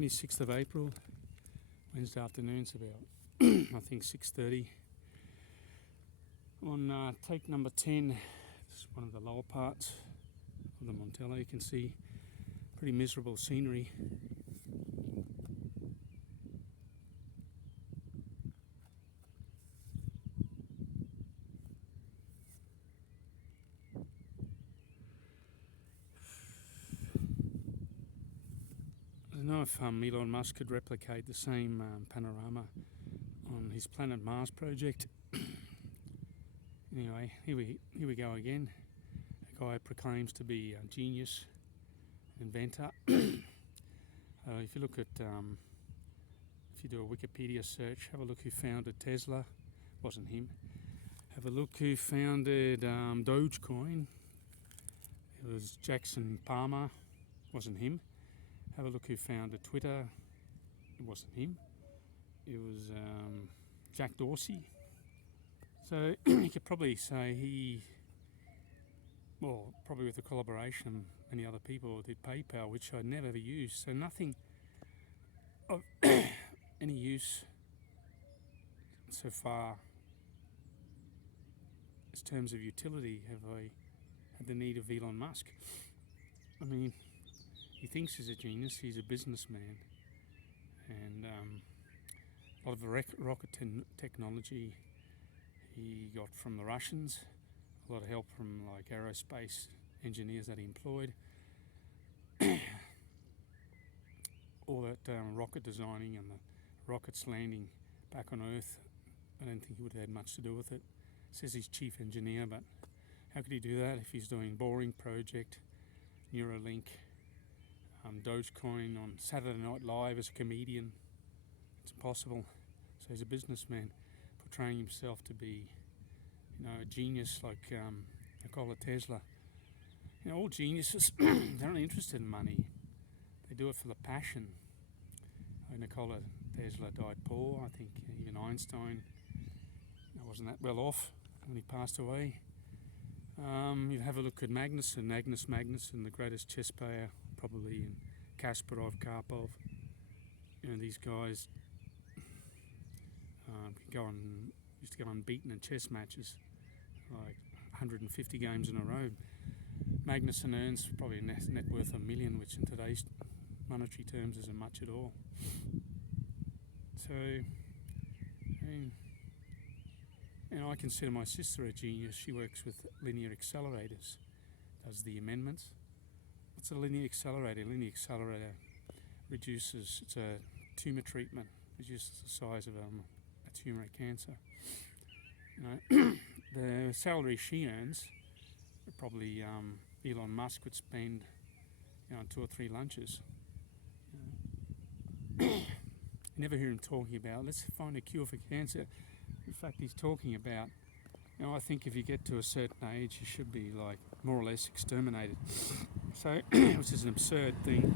26th of April, Wednesday afternoon. It's about I think 6:30. On take number 10, this is one of the lower parts of the Montella. You can see pretty miserable scenery. I don't know if Elon Musk could replicate the same panorama on his Planet Mars project. Anyway, here we go again. A guy proclaims to be a genius, inventor. If you look at, if you do a Wikipedia search, have a look who founded Tesla. Wasn't him. Have a look who founded Dogecoin. It was Jackson Palmer. Wasn't him. Have a look who founded Twitter. It wasn't him. It was Jack Dorsey. So you could probably say probably with the collaboration of many other people, did PayPal, which I'd never ever used. So nothing of any use so far in terms of utility have I had the need of Elon Musk. I mean, he thinks he's a genius, he's a businessman, and a lot of rocket technology he got from the Russians, a lot of help from like aerospace engineers that he employed. All that rocket designing and the rockets landing back on Earth, I don't think he would have had much to do with it. Says he's chief engineer, but how could he do that if he's doing Boring Project, Neuralink, Dogecoin on Saturday Night Live as a comedian? It's impossible. So he's a businessman portraying himself to be, a genius like Nikola Tesla. All geniuses, they're not interested in money. They do it for the passion. Nikola Tesla died poor. I think even Einstein wasn't that well off when he passed away. You have a look at Magnus Magnuson, the greatest chess player probably, and Kasparov, Karpov. These guys used to go unbeaten in chess matches, like 150 games in a row. Magnuson earns probably a net worth of $1 million, which in today's monetary terms isn't much at all. So, I consider my sister a genius. She works with linear accelerators, does the amendments. What's a linear accelerator? A linear accelerator reduces, it's a tumour treatment, reduces the size of a tumour of cancer. The salary she earns, probably Elon Musk would spend, on 2 or 3 lunches. You never hear him talking about, let's find a cure for cancer. In fact, he's talking about, I think if you get to a certain age, you should be like more or less exterminated. So, which is an absurd thing.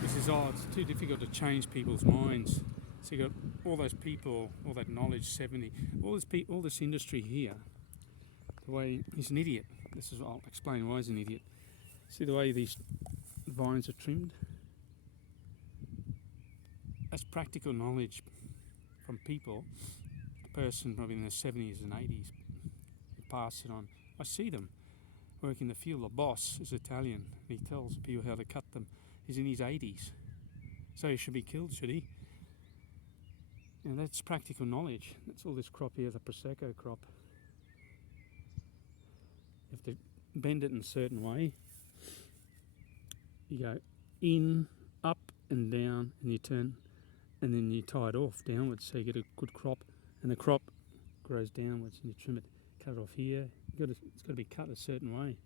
This is it's too difficult to change people's minds. So you got all those people, all that knowledge, 70, all this industry here. The way he's an idiot. I'll explain why he's an idiot. See the way these vines are trimmed? That's practical knowledge from people. A person probably in their 70s and 80s who pass it on. I see them work in the field. The boss is Italian and he tells people how to cut them. He's in his 80s. So he should be killed, should he? That's practical knowledge. That's all this crop here, the Prosecco crop. You have to bend it in a certain way. You go in, up and down, and you turn, and then you tie it off downwards so you get a good crop, and the crop grows downwards and you trim it, cut it off here. It's got to be cut a certain way.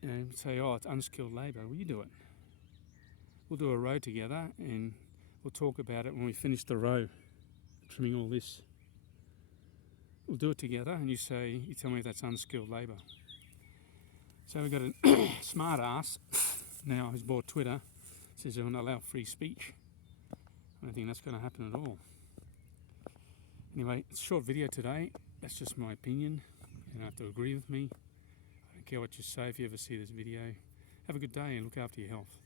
And say, it's unskilled labour. Well, you do it. We'll do a row together and we'll talk about it when we finish the row, trimming all this. We'll do it together and you tell me if that's unskilled labour. So we've got a smart ass now who's bought Twitter, says they want to allow free speech. I don't think that's going to happen at all. Anyway, it's a short video today. That's just my opinion. You don't have to agree with me. I don't care what you say if you ever see this video. Have a good day and look after your health.